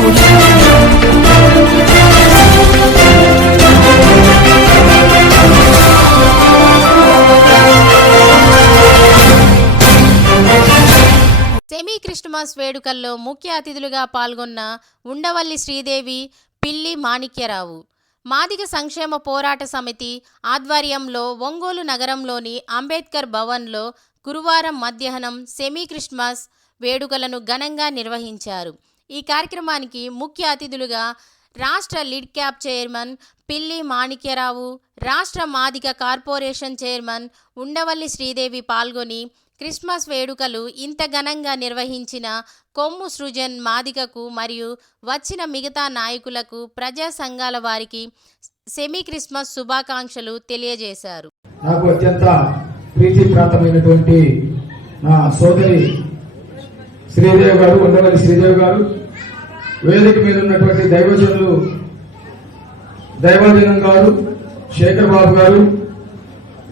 Semi Christmas వేడుకల్లో ముఖ్య అతిథులుగా పాల్గొన్న ఉండవల్లి శ్రీదేవి, పిల్లి మాణిక్యరావు. మాదిగ సంక్షేమ పోరాట సమితి ఆధ్వర్యంలో ఒంగోలు నగరంలోని అంబేద్కర్ భవన్లో గురువారం మధ్యాహ్నం సెమీ క్రిస్టమస్ వేడుకలను ఘనంగా నిర్వహించారు. ఈ కార్యక్రమానికి ముఖ్య అతిథులుగా రాష్ట్ర లిడ్ క్యాప్ చైర్మన్ పిల్లి మాణిక్యరావు, రాష్ట్ర మాదిగ కార్పొరేషన్ చైర్మన్ ఉండవల్లి శ్రీదేవి పాల్గొని క్రిస్మస్ వేడుకలు ఇంత ఘనంగా నిర్వహించిన కొమ్ము సృజన్ మాదిగకు మరియు వచ్చిన మిగతా నాయకులకు, ప్రజా సంఘాల వారికి సెమీ క్రిస్మస్ శుభాకాంక్షలు తెలియజేశారు. నాకు అత్యంత ప్రీతిప్రాంతమైనటువంటి నా సోదరి శ్రీదేవి గారు, ఉండవల్లి శ్రీదేవి గారు, వేదిక మీద ఉన్నటువంటి దైవజనం గారు, శేఖర్ బాబు గారు,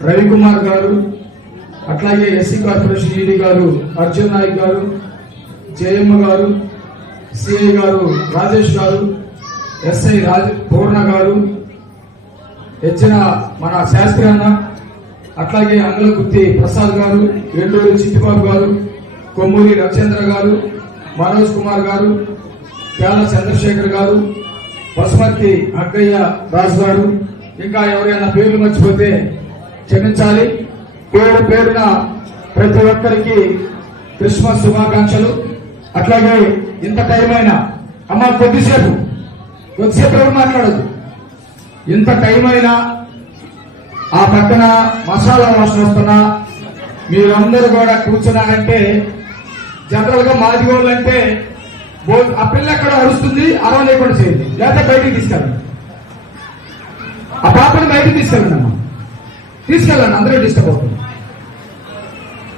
రవికుమార్ గారు, అట్లాగే ఎస్సీ కార్పొరేషన్ ఈడీ గారు అర్జున్ నాయక్ గారు, జయమ్మ గారు, సిఐ గారు రాజేష్ గారు, ఎస్ఐ పూర్ణ గారు, హెచ్చిన మన శాస్త్రి అన్న, అట్లాగే అంగలగుత్తి ప్రసాద్ గారు, ఏటూరు చిట్టిబాబు గారు, కొమ్మూరి రవిచంద్ర గారు, మనోజ్ కుమార్ గారు, పేల చంద్రశేఖర్ గారు, పసుమర్తి అక్కయ్య రాజు గారు, ఇంకా ఎవరైనా పేర్లు మర్చిపోతే క్షమించాలి. పేరు పేరున ప్రతి ఒక్కరికి క్రిస్మస్ శుభాకాంక్షలు. అట్లాగే ఇంత టైం అయినా అమ్మ కొద్దిసేపు ఎవరు మాట్లాడదు. ఇంత టైం అయినా ఆ పక్కన మసాలా వాసన వస్తున్నా మీరందరూ కూడా కూర్చున్నారంటే, జనరల్ గా మాదిగోళ్ళు అంటే ఆ పిల్ల ఎక్కడ అరుస్తుంది, అరవ లేకుండా చేయండి, లేకపోతే బయటికి తీసుకెళ్ళండి. ఆ పాపని బయటికి తీసుకెళ్ళండి, అందరూ డిస్టర్బ్ అవుతుంది.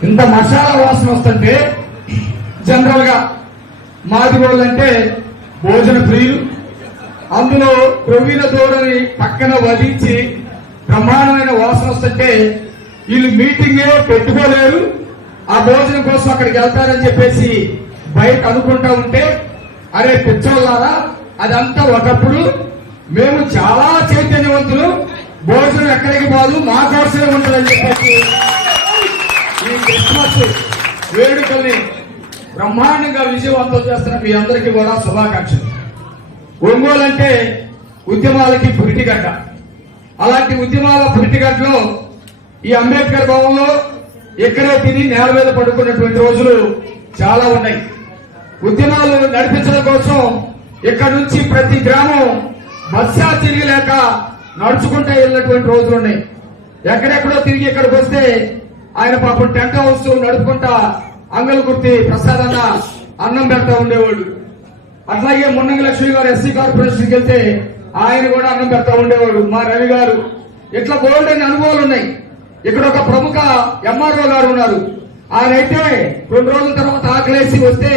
ఇంత మసాలా వాసన వస్తుంటే జనరల్ గా మాదిగోళ్ళు అంటే భోజన ప్రియులు, అందులో ప్రవీణ దూడని పక్కన వధించి బ్రహ్మాండమైన వాసన వస్తుంటే వీళ్ళు మీటింగే పెట్టుకోలేరు, ఆ భోజనం కోసం అక్కడికి వెళ్తారని చెప్పేసి బయట అనుకుంటా ఉంటే, అరే పిచ్చోళ్ళారా, అదంతా ఒకప్పుడు, మేము చాలా చైతన్యవంతులు, భోజనం ఎక్కడికి పోదు, మా కోసమే ఉంటుందని చెప్పేసి ఈ క్రిస్మస్ వేడుకల్ని బ్రహ్మాండంగా విజయవంతం చేస్తున్న మీ అందరికీ కూడా శుభాకాంక్షలు. ఒంగోలు అంటే ఉద్యమాలకి పురిటిగడ్డ. అలాంటి ఉద్యమాల పురిటిగడ్డలో ఈ అంబేద్కర్ భవన్లో ఎక్కడే తిని నేల మీద పడుకున్నటువంటి రోజులు చాలా ఉన్నాయి. ఉద్యమాలు నడిపించడం కోసం ఇక్కడ నుంచి ప్రతి గ్రామం బస్సా తిరిగిలేక నడుచుకుంటూ వెళ్ళినటువంటి రోజులు ఉన్నాయి. ఎక్కడెక్కడో తిరిగి ఇక్కడికి వస్తే ఆయన పాపం టెంట్ హౌస్ నడుపుకుంటా అంగలగుర్తి ప్రసాద్ అన్న అన్నం పెడతా ఉండేవాడు. అట్లాగే మున్నంగి లక్ష్మి గారు ఎస్సీ కార్పొరేషన్కి వెళ్తే ఆయన కూడా అన్నం పెడతా ఉండేవాడు, మా రవి గారు. ఇట్లా గోల్డ్ అనే అనుభవాలు ఉన్నాయి. ఇక్కడ ఒక ప్రముఖ ఎంఆర్ఓ గారు ఉన్నారు. ఆయన అయితే 2 రోజుల తర్వాత ఆకలేసి వస్తే,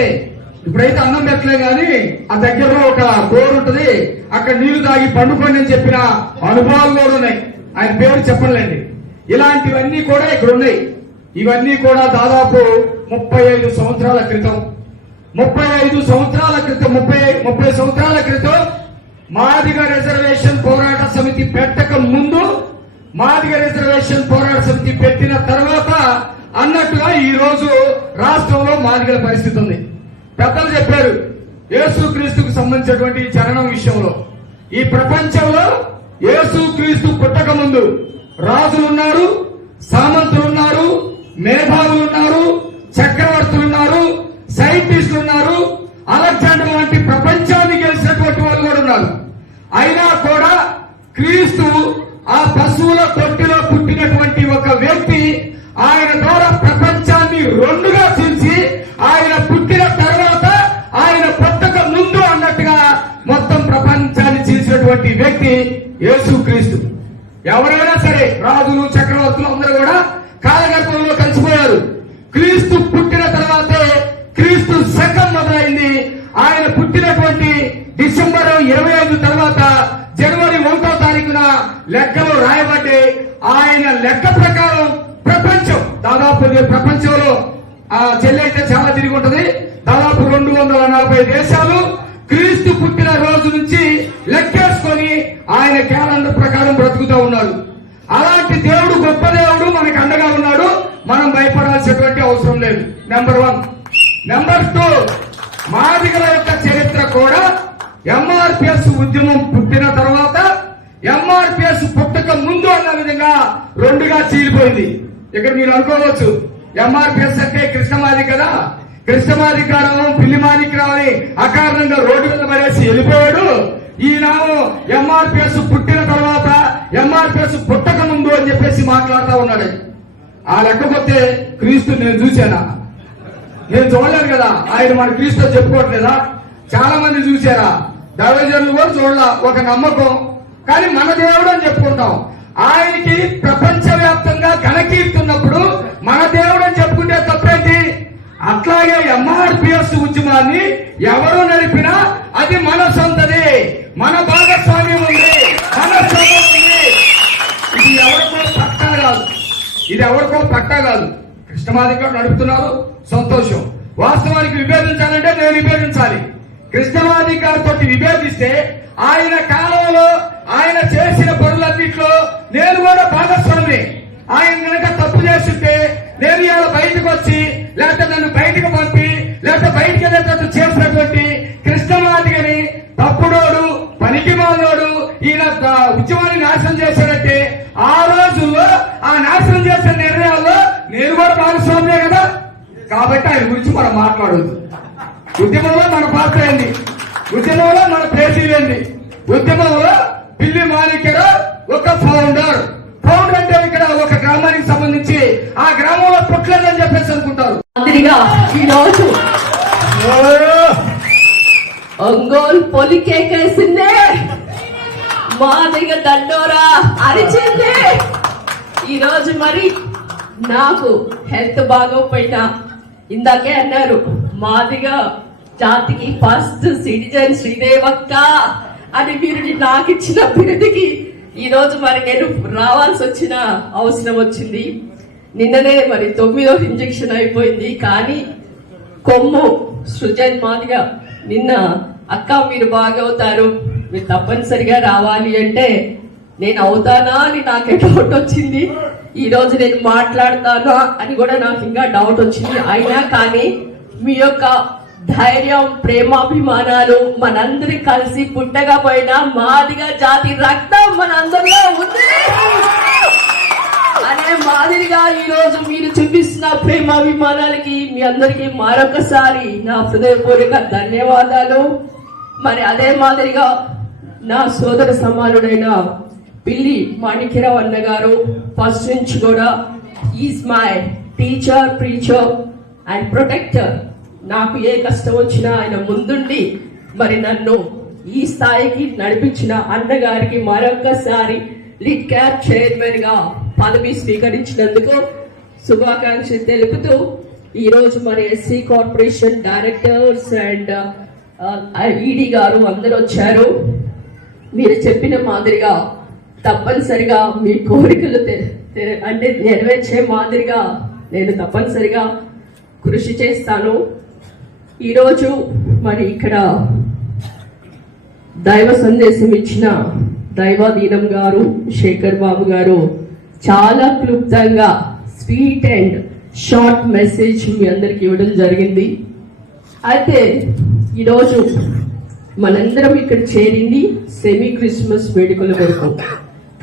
ఇప్పుడైతే అన్నం పెట్టలే గాని ఆ దగ్గరలో ఒక కోరు ఉంటది, అక్కడ నీళ్లు తాగి పండుకోండి అని చెప్పిన అనుభవాలు కూడా ఉన్నాయి. ఆయన పేరు చెప్పలేండి. ఇలాంటివన్నీ కూడా ఇక్కడ ఉన్నాయి. ఇవన్నీ కూడా దాదాపు 35 సంవత్సరాల క్రితం, 30 సంవత్సరాల క్రితం మాదిగ రిజర్వేషన్ పోరాట సమితి పెట్టక ముందు, మాదిగ రిజర్వేషన్ పోరాట సమితి పెట్టిన తర్వాత అన్నట్టుగా ఈ రోజు రాష్ట్రంలో మాదిగల పరిస్థితి ఉంది. పెద్దలు చెప్పారు, యేసుక్రీస్తుకు సంబంధించినటువంటి జననం విషయంలో ఈ ప్రపంచంలో యేసుక్రీస్తు పుట్టక ముందు రాజులున్నారు, సామంతులున్నారు, మేధావులున్నారు, చక్రవర్తులున్నారు, సైంటిస్టులున్నారు, అలెగ్జాండర్ వంటి ప్రపంచాన్ని గెలిచినటువంటి వాళ్ళు కూడా ఉన్నారు. అయినా కూడా క్రీస్తు ఆ పశువుల కొట్టిలో పుట్టినటువంటి ఒక వ్యక్తి, ఆయన ద్వారా ప్రపంచాన్ని రెండుగా చీల్చి, ఆయన పుట్టిన తర్వాత ఆయన పుట్టక ముందు అన్నట్టుగా మొత్తం ప్రపంచాన్ని చీల్చినటువంటి వ్యక్తి యేసుక్రీస్తు. ఎవరైనా సరే రాజులు, చక్రవర్తులు అందరూ కూడా కాలగర్భంలో కలిసిపోయారు. క్రీస్తు పుట్టిన తర్వాతే క్రీస్తు శకం మొదలైంది. ఆయన పుట్టినటువంటి డిసెంబర్ 25 తర్వాత జనవరి 1వ తారీఖున లెక్కలు రాయబడ్డాయి. ఆయన లెక్క ప్రకారం ప్రపంచం దాదాపు, ప్రపంచంలో చెల్లి అయితే చాలా తిరిగి ఉంటది, దాదాపు 240 దేశాలు క్రీస్తు క్రీస్తు పుట్టిన రోజు నుంచి లెక్కేసుకొని ఆయన క్యాలెండర్ ప్రకారం బ్రతుకుతూ ఉన్నారు. అలాంటి దేవుడు, గొప్ప దేవుడు మనకు అండగా ఉన్నాడు. మనం భయపడాల్సినటువంటి అవసరం లేదు. నెంబర్ 1. నెంబర్ 2, మాదిగల యొక్క చరిత్ర కూడా ఎంఆర్పిఎస్ ఉద్యమం పుట్టిన తర్వాత ఎంఆర్పిఎస్ పుట్టక ముందు అన్న విధంగా 2గా చీలిపోయింది. ఇక్కడ మీరు అనుకోవచ్చు, ఎంఆర్పిఎస్ అంటే కృష్ణమాది కదా, కృష్ణమాదికారం పిల్లి మాణిక్యరావు అని అకారణంగా రోడ్డు మీద పడేసి వెళ్ళిపోయాడు. ఈయన ఎంఆర్పిఎస్ పుట్టిన తర్వాత ఎంఆర్పిఎస్ పుట్టక ముందు అని చెప్పేసి మాట్లాడుతూ ఉన్నాడు. ఆ లెక్కపోతే క్రీస్తు నేను చూశానా? నేను చూడలేదు కదా. ఆయన మన క్రీస్తు చెప్పుకోవట్లేదా? చాలా మంది చూశారా? దైవజనులు కూడా చూడలా, ఒక నమ్మకం. కానీ మన దేవుడు అని చెప్పుకుంటాం. ఆయనకి ప్రపంచవ్యాప్తంగా ఘనకీర్తి ఉన్నప్పుడు మన దేవుడు అని చెప్పుకుంటే తప్పేంటి? అట్లాగే ఎంఆర్పిఎస్ ఉద్యమాన్ని ఎవరు నడిపినా అది మన సొంతది, మన భాగస్వామ్యం ఉంది, మన శ్రమ ఉంది. ఇది ఎవరికో పట్టా కాదు, ఇది ఎవరికో పట్టా కాదు. కృష్ణమాదిగా నడుపుతున్నారు, సంతోషం. వాస్తవానికి విభేదించాలంటే నేను విభేదించాలి. కృష్ణమాదిగారితో విభేదిస్తే ఆయన కాలంలో ఆయన చేసిన పనులన్నింటిలో నేను కూడా భాగస్వామి. ఆయన కనుక తప్పు చేస్తుంటే నేను ఇవాళ బయటకు వచ్చి, లేకపోతే నన్ను బయటకు పంపి, లేకపోతే బయటకు వెళ్ళేటట్టు చేసినటువంటి కృష్ణమాదిగని తప్పుడోడు, పనికిమాలోడు, ఈయన ఉద్యమాన్ని నాశనం చేశాడంటే ఆ రోజుల్లో ఆ నాశనం చేసిన నిర్ణయాల్లో నేను కూడా భాగస్వామ్యే కదా. కాబట్టి ఆయన గురించి మనం మాట్లాడదు. ఉద్యమంలో మన పాత్ర ఏంది? ఉద్యమంలో మన పేజీలేంది? ఉద్యమంలో పిల్లి మాణిక్యరావు ఒక ఫౌండర్ అంటే ఇక్కడ ఒక గ్రామానికి సంబంధించి ఆ గ్రామంలో పుట్టలేదని చెప్పేసి అనుకుంటారు. ఈ రోజు ఒంగోలు పొలికేకేసిందే, మాదిగ దండోరా అరిచిందే. ఈ రోజు మరి నాకు హెల్త్ బాగోపోయినా, ఇందాకే అన్నారు మాదిగ జాతికి ఫస్ట్ సిటిజన్ శ్రీదేవక్క అని మీరు నాకు ఇచ్చిన బిరుదుకి ఈ రోజు మరి నేను రావాల్సి వచ్చిన అవసరం వచ్చింది. నిన్ననే మరి 9వ ఇంజెక్షన్ అయిపోయింది. కానీ కొమ్ము సృజన్ మాదిగా నిన్న అక్క మీరు బాగవుతారు, మీరు తప్పనిసరిగా రావాలి అంటే నేను అవుతానా అని నాకు డౌట్ వచ్చింది. ఈ రోజు నేను మాట్లాడతానా అని కూడా నాకు ఇంకా డౌట్ వచ్చింది. అయినా కానీ మీ యొక్క ధైర్యం, ప్రేమాభిమానాలు మనందరి కలిసి పుట్టగా పోయినా మాదిగా జాతి రక్తం మనందరిలో ఉంది అనే మాదిరిగా ఈ రోజు మీరు చూపిస్తున్న ప్రేమాభిమానాలకి మీ అందరికీ మరొకసారి నా హృదయపూర్వక ధన్యవాదాలు. మరి అదే మాదిరిగా నా సోదర సమానుడైన పిల్లి మాణిక్యరావు అన్న గారు ఫస్ట్ నుంచి కూడా is my teacher, preacher and protector. నాకు ఏ కష్టం వచ్చినా ఆయన ముందుండి మరి నన్ను ఈ స్థాయికి నడిపించిన అన్నగారికి మరొకసారి లిడ్ క్యాప్ చైర్మన్ గా పదవి స్వీకరించినందుకు శుభాకాంక్షలు తెలుపుతూ ఈ రోజు మరి SC corporation directors and ED గారు అందరూ వచ్చారు. మీరు చెప్పిన మాదిరిగా తప్పనిసరిగా మీ కోరికలు అంటే నెరవేర్చే మాదిరిగా నేను తప్పనిసరిగా కృషి చేస్తాను. ఈరోజు మరి ఇక్కడ దైవ సందేశం ఇచ్చిన దైవాధీనం గారు, శేఖర్ బాబు గారు చాలా క్లుప్తంగా స్వీట్ అండ్ షార్ట్ మెసేజ్ మీ అందరికి ఇవ్వడం జరిగింది. అయితే ఈరోజు మనందరం ఇక్కడ చేరింది సెమీ క్రిస్మస్ వేడుకల వరకు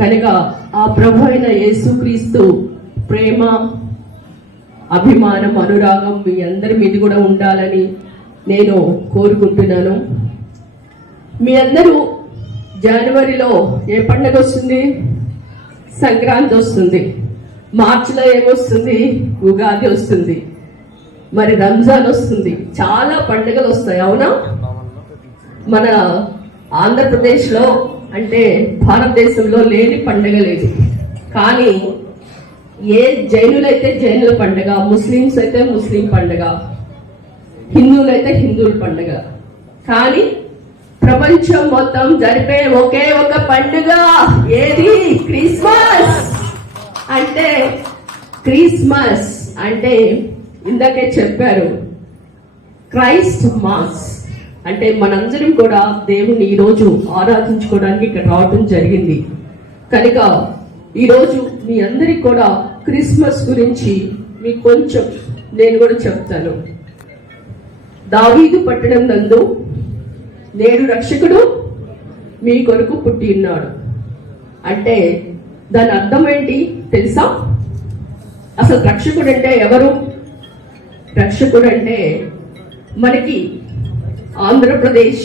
కనుక ఆ ప్రభు అయిన యేసుక్రీస్తు ప్రేమ, అభిమానం, అనురాగం మీ అందరి మీద కూడా ఉండాలని నేను కోరుకుంటున్నాను. మీ అందరూ జనవరిలో ఏ పండుగ వస్తుంది? సంక్రాంతి వస్తుంది. మార్చిలో ఏమొస్తుంది? ఉగాది వస్తుంది. మరి రంజాన్ వస్తుంది. చాలా పండుగలు వస్తాయి, అవునా? మన ఆంధ్రప్రదేశ్లో అంటే భారతదేశంలో లేని పండుగ లేదు. కానీ ఏ జైనులైతే జైనుల పండుగ, ముస్లిమ్స్ అయితే ముస్లిం పండుగ, హిందువులైతే హిందువుల పండుగ. కానీ ప్రపంచం మొత్తం జరిపే ఒకే ఒక పండుగ ఏది? క్రిస్మస్. అంటే క్రిస్మస్ అంటే ఇందాకే చెప్పారు క్రైస్ట్ మాస్ అంటే మనందరం కూడా దేవుని ఈరోజు ఆరాధించుకోవడానికి ఇక్కడ రావడం జరిగింది. కనుక ఈరోజు మీ అందరికి కూడా క్రిస్మస్ గురించి మీకు కొంచెం నేను కూడా చెప్తాను. దావీదు పట్టణం నందు నేడు రక్షకుడు మీ కొరకు పుట్టి ఉన్నాడు అంటే దాని అర్థం ఏంటి తెలుసా? అసలు రక్షకుడు అంటే ఎవరు? రక్షకుడు అంటే మనకి ఆంధ్రప్రదేశ్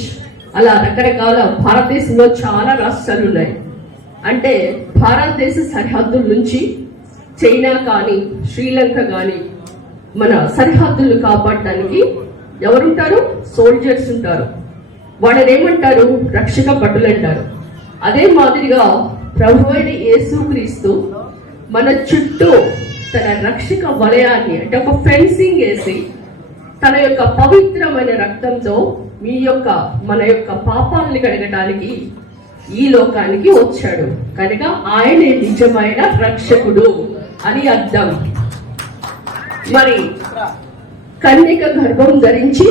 అలా రకరకాల భారతదేశంలో చాలా రాష్ట్రాలు ఉన్నాయి. అంటే భారతదేశ సరిహద్దుల నుంచి చైనా కానీ శ్రీలంక కానీ మన సరిహద్దులు కాపాడటానికి ఎవరుంటారు? సోల్జర్స్ ఉంటారు. వాళ్ళని ఏమంటారు? రక్షక భటులు అంటారు. అదే మాదిరిగా ప్రభు అయిన యేసుక్రీస్తు మన చుట్టూ తన రక్షక వలయాన్ని అంటే ఒక ఫెన్సింగ్ వేసి తన యొక్క పవిత్రమైన రక్తంతో మన యొక్క పాపాలని కడగడానికి ఈ లోకానికి వచ్చాడు. కనుక ఆయనే నిజమైన రక్షకుడు అని అర్థం. మరి కన్యక గర్భం ధరించి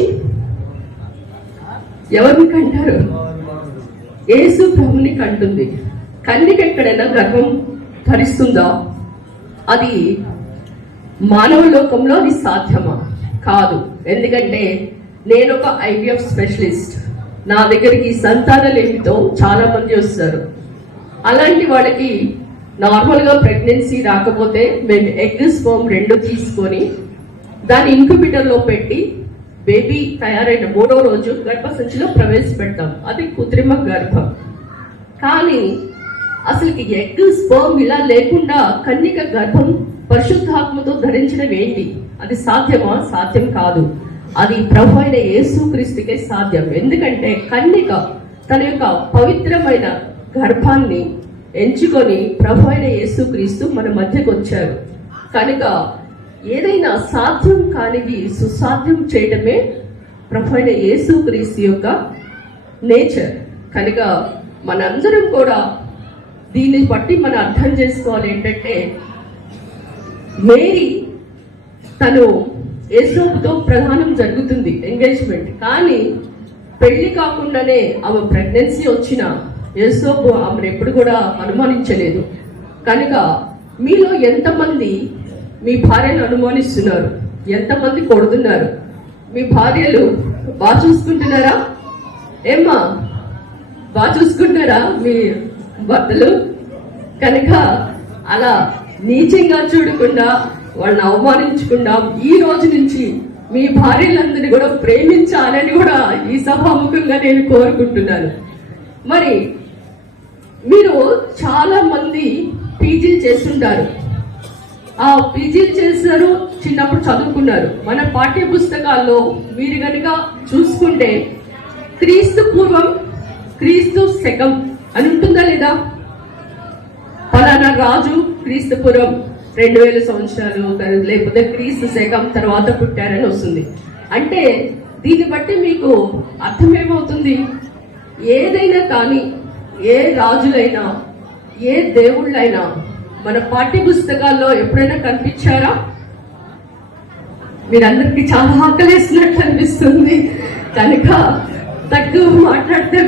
ఎవరిని కంటారు? యేసు ప్రభుని కంటుంది. కన్యక ఎక్కడైనా గర్భం ధరిస్తుందా? అది మానవ లోకంలో అది సాధ్యమా? కాదు. ఎందుకంటే నేను ఒక ఐవీఎఫ్ స్పెషలిస్ట్. నా దగ్గరికి సంతానలేమితో చాలా మంది వస్తారు. అలాంటి వాళ్ళకి నార్మల్గా ప్రెగ్నెన్సీ రాకపోతే మేము ఎగ్ స్పర్మ్ రెండు తీసుకొని దాన్ని ఇంక్యుబేటర్లో పెట్టి బేబీ తయారైన 3వ రోజు గర్భసంచిలో ప్రవేశపెడతాం. అది కృత్రిమ గర్భం. కానీ అసలుకి ఎగ్ స్పర్మ్ ఇలా లేకుండా కన్యక గర్భం పరిశుద్ధాత్మతో ధరించడం ఏంటి? అది సాధ్యమా? సాధ్యం కాదు. అది ప్రభు అయిన యేసుక్రీస్తుకే సాధ్యం. ఎందుకంటే కన్యక తన యొక్క పవిత్రమైన గర్భాన్ని ఎంచుకొని ప్రభు అయిన యేసుక్రీస్తు మన మధ్యకు వచ్చారు. కనుక ఏదైనా సాధ్యం కానిది సుసాధ్యం చేయడమే ప్రభు అయిన యేసుక్రీస్తు యొక్క నేచర్. కనుక మనందరం కూడా దీన్ని బట్టి మనం అర్థం చేసుకోవాలి ఏంటంటే మేరీ తను యేసోపుతో ప్రధానం జరుగుతుంది ఎంగేజ్మెంట్. కానీ పెళ్లి కాకుండానే ఆమె ప్రెగ్నెన్సీ వచ్చిన యేసోపు ఆమెను ఎప్పుడు కూడా అనుమానించలేదు. కనుక మీలో ఎంతమంది మీ భార్యను అనుమానిస్తున్నారు? ఎంతమంది కొడుతున్నారు? మీ భార్యలు బాగా చూసుకుంటున్నారా? ఏమ్మా బాగా చూసుకుంటున్నారా మీ భర్తలు? కనుక అలా నీచంగా చూడకుండా వాళ్ళని అవమానించకుండా ఈ రోజు నుంచి మీ భార్యలందరినీ కూడా ప్రేమించాలని కూడా ఈ సభాముఖంగా నేను కోరుకుంటున్నాను. మరి మీరు చాలా మంది పీజీలు చేస్తుంటారు. ఆ పీజీలు చేశారు, చిన్నప్పుడు చదువుకున్నారు. మన పాఠ్య పుస్తకాల్లో మీరు కనుక చూసుకుంటే క్రీస్తు పూర్వం క్రీస్తు శకం అని ఉంటుందా లేదా? ఫలానా రాజు క్రీస్తు పూర్వం 2000 సంవత్సరాలు లేకపోతే క్రీస్తు శకం తర్వాత పుట్టారని వస్తుంది. అంటే దీన్ని బట్టి మీకు అర్థమేమవుతుంది? ఏదైనా కానీ ఏ రాజులైనా ఏ దేవుళ్ళైనా మన పాఠ్య పుస్తకాల్లో ఎప్పుడైనా కనిపించారా? మీరందరికీ చాలా ఆకలేసినట్టు అనిపిస్తుంది. కనుక తక్కువ మాట్లాడితే